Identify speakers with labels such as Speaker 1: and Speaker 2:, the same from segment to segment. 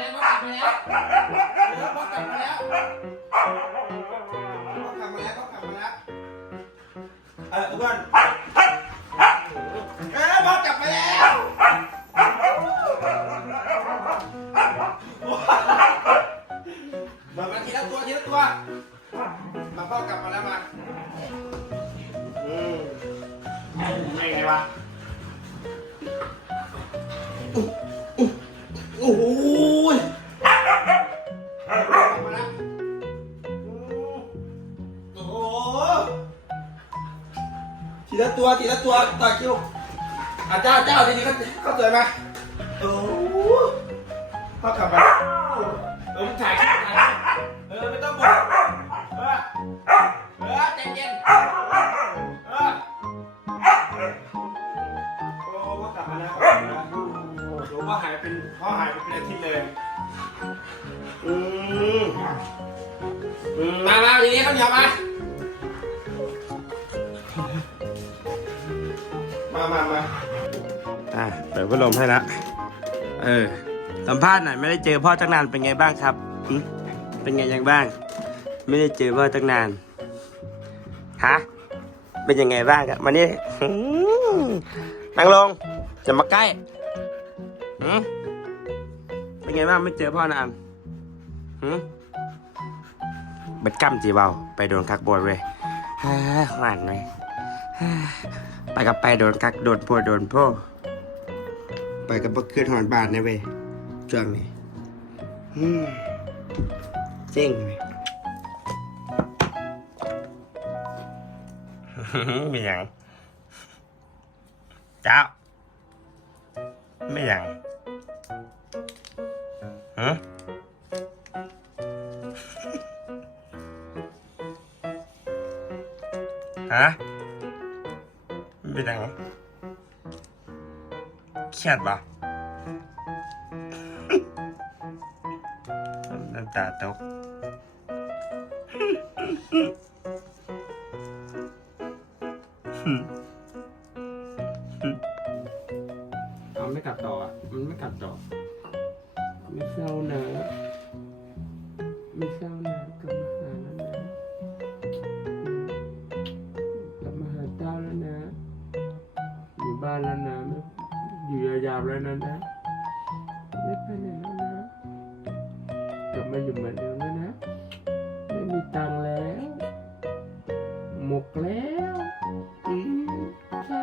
Speaker 1: พ่ากลับมาแล้วพ่ากลับมาแล้วว่ากลับมาแล้วว่ากลับมาแล้วเอออ้วนเออว่ากลับมาแล้วมาทีละตัวทีละตัว มาพ่อกลับมาแล้วมาอืมไม่ไงวะ โอ้ ทีละตัวทีละตัวต่อคิวอาเจ้าเจ้าทีนี้เขาเขาสวยไหมโอ้พ่อกลับมาเออมึงถ่ายคลิปถ่ายเออไม่ต้องบ่นเออเออใจเย็นเออโอ้พ่อกลับมาแล้วพ่อกลับมาแล้วโอ้พ่อหายเป็นพ่อหายไปเป็นอาทิตย์เลยอือืมมามาทีนี้ข้าวเหนียวมา มามามาอะเปิดพัดลมให้ละ เออ สัมภาษณ์หน่อยไม่ได้เจอพ่อตั้งนานเป็นไงบ้างครับหึเป็นไงยังบ้าง ไม่ได้เจอพ่อตั้งนาน ฮะ เป็นยังไงบ้างครับมานี่หืมนั่งลงจะมาใกล้หืมเป็นไงบ้างไม่เจอพ่อนานหืมเบ็ดกั้มจีเบาไปโดนคักบอลเว้ยฮ่าหวานเว้ย ไปกับไปโดนกักโดนพวโดนพ่อไปกับบ่คืนหอนบาทนะเว้ยช่วงนี้เจ๊งเว้ยไม่หยังเจ้าไม่หยังฮะฮะ ไม่เป็นไรหรอเครียดปะน้ำตาตกเอาไม่กลับต่ออะ มันไม่กลับต่อ ไม่เศร้านะ บ้านแล้วนะอยู่ยาวๆแล้วนะนะไม่ไปไหนแล้วนะกลับมาอยู่เหมือนเดิมแล้วนะ ไม่มีตังแล้ว หมกแล้วอืมใช่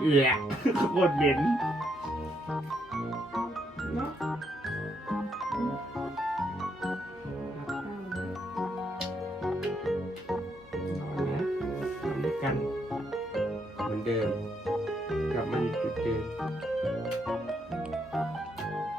Speaker 1: เอียโคตรเหม็น เดิม กลับมาอยู่จุดเดิม